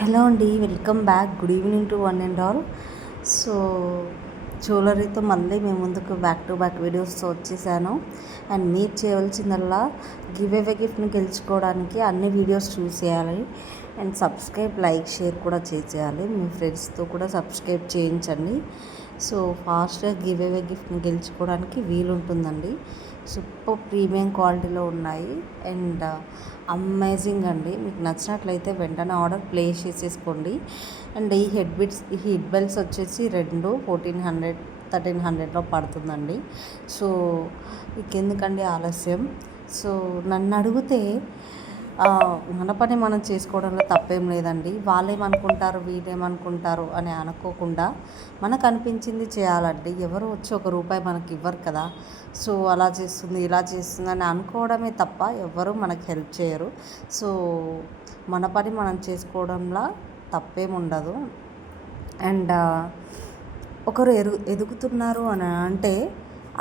Hello అండి, welcome back. Good evening to one and all. So జ్యువెలరీతో మళ్ళీ మేము ముందుకు బ్యాక్ టు బ్యాక్ వీడియోస్తో వచ్చేసాను. అండ్ మీరు చేయవలసిందల్లా గివ్ అవే గిఫ్ట్ని గెలుచుకోవడానికి అన్ని వీడియోస్ చూసేయాలి. అండ్ సబ్స్క్రైబ్, లైక్, షేర్ కూడా చేసేయాలి. మీ ఫ్రెండ్స్తో కూడా సబ్స్క్రైబ్ చేయించండి. సో ఫాస్ట్గా గివ్ అవే గిఫ్ట్ని గెలుచుకోవడానికి వీలుంటుందండి. సూపర్ ప్రీమియం క్వాలిటీలో ఉన్నాయి అండ్ అమేజింగ్ అండి. మీకు నచ్చినట్లయితే వెంటనే ఆర్డర్ ప్లేస్ చేసేసుకోండి. అండ్ ఈ హెడ్ బెల్ట్స్ వచ్చేసి 1400 1300లో పడుతుందండి. సో ఇంకెందుకండి ఆలస్యం. సో నన్ను అడిగితే మన పని మనం చేసుకోవడంలో తప్పేం లేదండి. వాళ్ళేమనుకుంటారు వీళ్ళేమనుకుంటారు అని అనుకోకుండా మనకు అనిపించింది చేయాలండి. ఎవరు వచ్చి ₹1 మనకి ఇవ్వరు కదా. సో అలా చేస్తుంది ఇలా చేస్తుంది అని అనుకోవడమే తప్ప ఎవరు మనకు హెల్ప్ చేయరు. సో మన పని మనం చేసుకోవడంలో తప్పేముండదు. అండ్ ఒకరు ఎదుగుతున్నారు అని అంటే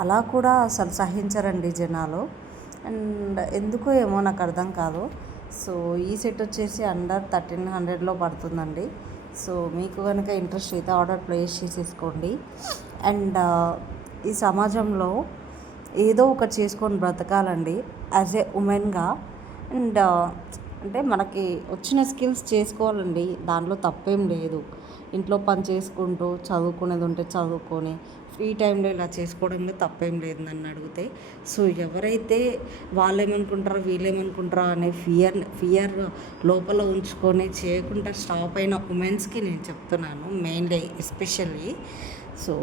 అలా కూడా అసలు సహించరండి జనాలు. అండ్ ఎందుకో ఏమో నాకు అర్థం కాదు. సో ఈ సెట్ వచ్చేసి అండర్ 1300లో పడుతుందండి. సో మీకు కనుక ఇంట్రెస్ట్ అయితే ఆర్డర్ ప్లేస్ చేసేసుకోండి. అండ్ ఈ సమాజంలో ఏదో ఒకటి చేసుకొని బ్రతకాలండి యాజ్ ఏ ఉమెన్గా. అండ్ అంటే మనకి వచ్చిన స్కిల్స్ చేసుకోవాలండి, దాంట్లో తప్పేం లేదు. ఇంట్లో పని చేసుకుంటూ చదువుకునేది ఉంటే చదువుకొని ఫ్రీ టైంలో ఇలా చేసుకోవడంలో తప్పేం లేదు నన్ను అడిగితే. సో ఎవరైతే వాళ్ళేమనుకుంటారో వీళ్ళేమనుకుంటారో అనే ఫియర్ లోపల ఉంచుకొని చేయకుండా స్టాప్ అయిన ఉమెన్స్కి నేను చెప్తున్నాను, మెయిన్లీ ఎస్పెషల్లీ. సో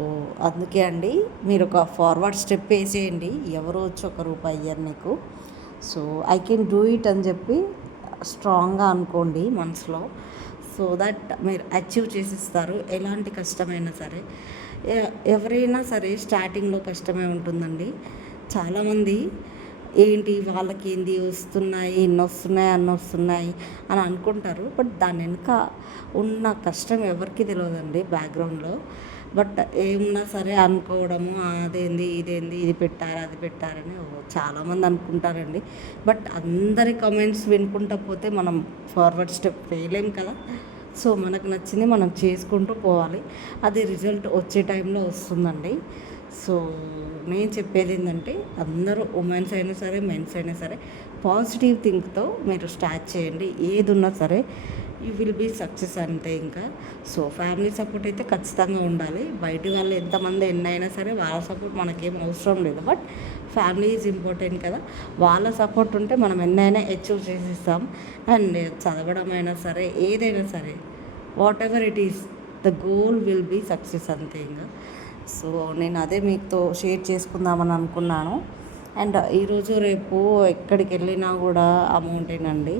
అందుకే అండి, మీరు ఒక ఫార్వర్డ్ స్టెప్ వేసేయండి. ఎవరో వచ్చి ₹1 ఇయ్యరు నీకు. So I can do it అని చెప్పి స్ట్రాంగ్గా అనుకోండి మనసులో. సో దట్ మీరు అచీవ్ చేసిస్తారు. ఎలాంటి కష్టమైనా సరే, ఎవరైనా సరే స్టార్టింగ్లో కష్టమే ఉంటుందండి. చాలామంది ఏంటి వాళ్ళకి ఏంది వస్తున్నాయి, అన్ని వస్తున్నాయి అని అనుకుంటారు. బట్ దాని వెనుక ఉన్న కష్టం ఎవరికి తెలియదండి బ్యాక్గ్రౌండ్లో. బట్ ఏమున్నా సరే అనుకోవడము, అదేంది ఇదేంది ఇది పెట్టారు అది పెట్టారని చాలామంది అనుకుంటారండి. బట్ అందరి కమెంట్స్ వినుకుంటా పోతే మనం ఫార్వర్డ్ స్టెప్ వేయలేం కదా. సో మనకు నచ్చింది మనం చేసుకుంటూ పోవాలి. అది రిజల్ట్ వచ్చే టైంలో వస్తుందండి. సో నేను చెప్పేది ఏంటంటే అందరూ ఉమెన్స్ అయినా సరే మెన్స్ అయినా సరే పాజిటివ్ థింక్తో మీరు స్టార్ట్ చేయండి. ఏది ఉన్నా సరే యూ విల్ బీ సక్సెస్ అంతే ఇంకా. సో ఫ్యామిలీ సపోర్ట్ అయితే ఖచ్చితంగా ఉండాలి. బయటి వాళ్ళు ఎంతమంది ఎన్నైనా సరే వాళ్ళ సపోర్ట్ మనకేం అవసరం లేదు. బట్ ఫ్యామిలీ ఈజ్ ఇంపార్టెంట్ కదా. వాళ్ళ సపోర్ట్ ఉంటే మనం ఎన్నైనా అచీవ్ చేసేస్తాం. అండ్ చదవడం అయినా సరే ఏదైనా సరే whatever it is the goal will be success అంతే ఇంకా. సో నేను అదే మీతో షేర్ చేసుకుందామని అనుకున్నాను. అండ్ ఈరోజు రేపు ఎక్కడికి వెళ్ళినా కూడా అమౌంటేనండి.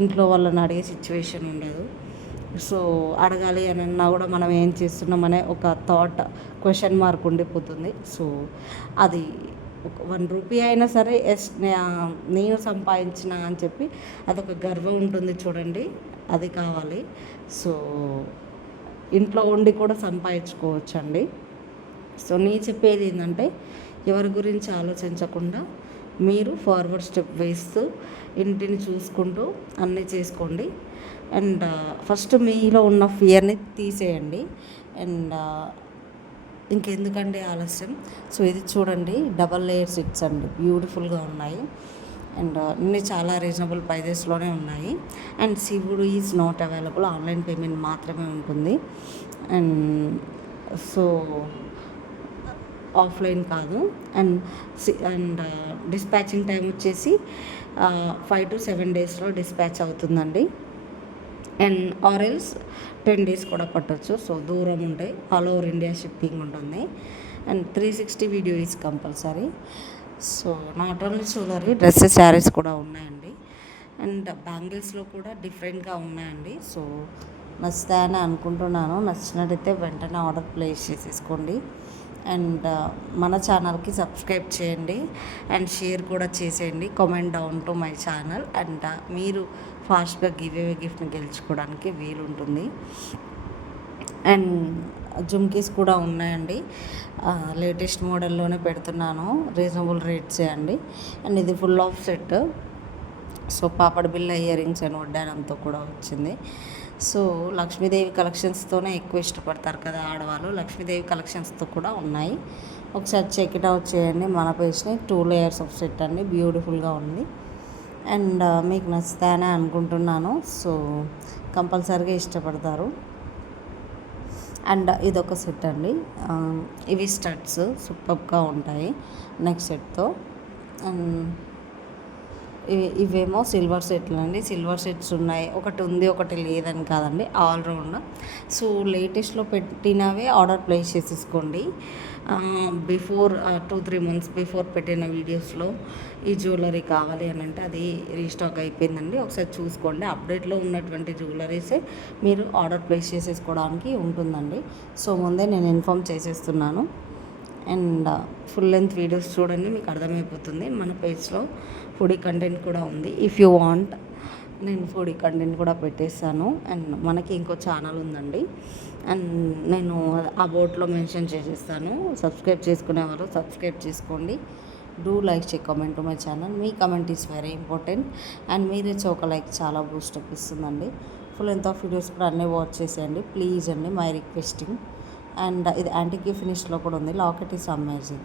ఇంట్లో వాళ్ళని అడిగే సిచ్యువేషన్ ఉండదు. సో అడగాలి అని అన్నా కూడా మనం ఏం చేస్తున్నామనే ఒక థాట్ క్వశ్చన్ మార్క్ ఉండిపోతుంది. సో అది ఒక ₹1 అయినా సరే నేను సంపాదించిన అని చెప్పి అదొక గర్వం ఉంటుంది చూడండి, అది కావాలి. సో ఇంట్లో ఉండి కూడా సంపాదించుకోవచ్చండి. సో నేను చెప్పేది ఏంటంటే ఎవరి గురించి ఆలోచించకుండా మీరు ఫార్వర్డ్ స్టెప్ వేస్తూ ఇంటిని చూసుకుంటూ అన్నీ చేసుకోండి. అండ్ ఫస్ట్ మీలో ఉన్న ఫియర్ని తీసేయండి. అండ్ ఇంకెందుకండి ఆలస్యం. సో ఇది చూడండి, డబల్ లేయర్ సెట్స్ అండి, బ్యూటిఫుల్గా ఉన్నాయి. అండ్ అన్నీ చాలా రీజనబుల్ ప్రైజెస్లోనే ఉన్నాయి. అండ్ శివుడు is not available, online payment మాత్రమే ఉంటుంది. అండ్ సో ఆఫ్లైన్ కాదు. అండ్ డిస్పాచింగ్ టైం వచ్చేసి 5 to 7 డేస్లో డిస్పాచ్ అవుతుందండి. అండ్ ఆర్ఎల్స్ 10 డేస్ కూడా పట్టవచ్చు. సో దూరం ఉంటాయి, ఆల్ ఓవర్ ఇండియా షిప్పింగ్ ఉంటుంది. And 360 video is compulsory. So not only jewellery, dresses, saris కూడా ఉన్నాయండి. అండ్ బ్యాంగిల్స్లో కూడా డిఫరెంట్గా ఉన్నాయండి. సో నచ్చుతాయని అనుకుంటున్నాను. నచ్చినట్టయితే వెంటనే ఆర్డర్ ప్లేస్ చేసేసుకోండి. అండ్ మన ఛానల్కి సబ్స్క్రైబ్ చేయండి అండ్ షేర్ కూడా చేసేయండి. Comment down to my channel. And మీరు ఫాస్ట్గా గివ్ అవే గిఫ్ట్ని గెలుచుకోవడానికి వీలుంటుంది. అండ్ జుమ్కీస్ కూడా ఉన్నాయండి, లేటెస్ట్ మోడల్లోనే పెడుతున్నాను, రీజనబుల్ రేట్సే అండి. అండ్ ఇది ఫుల్ ఆఫ్ సెట్. సో పాపడ బిళ్ళ ఇయర్ రింగ్స్ అండ్ వడ్డానంతో కూడా వచ్చింది. సో లక్ష్మీదేవి కలెక్షన్స్తోనే ఎక్కువ ఇష్టపడతారు కదా ఆడవాళ్ళు. లక్ష్మీదేవి కలెక్షన్స్తో కూడా ఉన్నాయి. ఒకసారి చెక్ ఇట్ అవుట్ చేయండి మన పేజ్ని. 2 లేయర్స్ ఆఫ్ సెట్ అండి, బ్యూటిఫుల్గా ఉంది. అండ్ మీకు నచ్చుతాయని అనుకుంటున్నాను. సో కంపల్సరీగా ఇష్టపడతారు. అండ్ ఇదొక సెట్ అండి. ఇవి స్టడ్స్ సూపర్గా ఉంటాయి నెక్స్ట్ సెట్తో. అండ్ ఇవేమో సిల్వర్ సెట్లు అండి. సిల్వర్ సెట్స్ ఉన్నాయి, ఒకటి ఉంది ఒకటి లేదని కాదండి, ఆల్రౌండ్. సో లేటెస్ట్లో పెట్టినవే ఆర్డర్ ప్లేస్ చేసేసుకోండి. బిఫోర్ 2-3 మంత్స్ బిఫోర్ పెట్టిన వీడియోస్లో ఈ జ్యువెలరీ కావాలి అని అంటే అది రీస్టాక్ అయిపోయిందండి. ఒకసారి చూసుకోండి. అప్డేట్లో ఉన్నటువంటి జ్యువెలరీసే మీరు ఆర్డర్ ప్లేస్ చేసేసుకోవడానికి ఉంటుందండి. సో ముందే నేను ఇన్ఫామ్ చేసేస్తున్నాను. అండ్ ఫుల్ లెంత్ వీడియోస్ చూడండి, మీకు అర్థమైపోతుంది. మన పేజ్లో ఫుడీ కంటెంట్ కూడా ఉంది. ఇఫ్ యూ వాంట్ నేను ఫుడీ కంటెంట్ కూడా పెట్టేస్తాను. అండ్ మనకి ఇంకో ఛానల్ ఉందండి, అండ్ నేను ఆ బోర్డ్లో మెన్షన్ చేసేస్తాను. సబ్స్క్రైబ్ చేసుకునే వాళ్ళు సబ్స్క్రైబ్ చేసుకోండి. Do like check comment to my channel. మీ comment is very important. And మీరు ఇచ్చే ఒక లైక్ చాలా బూస్టప్ ఇస్తుందండి. ఫుల్ లెంత్ ఆఫ్ వీడియోస్ కూడా అన్నీ వాచ్ చేసేయండి ప్లీజ్ అండి, మై రిక్వెస్టింగ్. అండ్ ఇది యాంటిక్ ఫినిష్లో కూడా ఉంది. Locket is amazing.